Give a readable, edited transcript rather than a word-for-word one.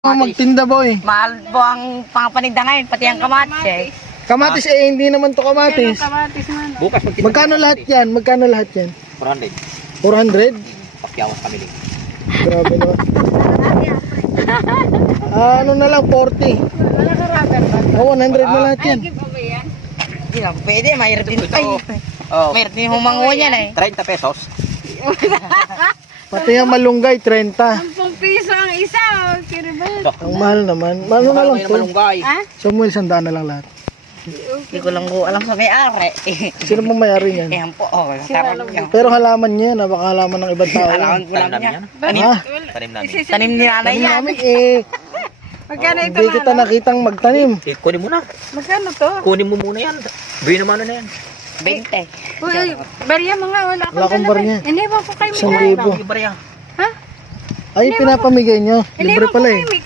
Magtinda boy. Mahal po ang pangapaninda ngayon, pati ang kamatis eh. Kamatis hindi naman to kamatis. Kamatis man. Bukas magtinda. Magkano lahat yan? Magkano lahat yan? 400. 400? Pakyawan kami din. Grabe naman. Ano na lang, 40. Wala ka rubber ba? 100 na lahat yan. Giveaway yan. Hindi lang pwede, mayroon din Ito, tayo. Oh, Mayroon din humango yan eh. 30 pesos. Pati yung malunggay, 30. 10 piso ang isa. Kira ba? Ang mahal naman. Ano na lang to? Malunggay. Ha? Samuel, 100 na lang lahat. Hindi ko lang po alam sa may-ari. Sino pong mayari niyan? Ayan po, oh, sarap yan. Pero halaman niya, baka halaman ng ibang tao. Alawan po lang Tanim niya. namin Ha? Tanim namin. Tanim ni nanay Tanim yan. namin Magkano ito hindi kita nakitang magtanim. Kunin mo na. Magkano to? Kunin mo muna yan. Bigyan naman na yan. 20. Uy, barya mga wala akong Wala akong dala. barya. Hindi ba ko kayo 1,000. Iba rin yan. Ha? Ay, pinapamigay niyo. Hindi Libre ba ko pala kayo eh. may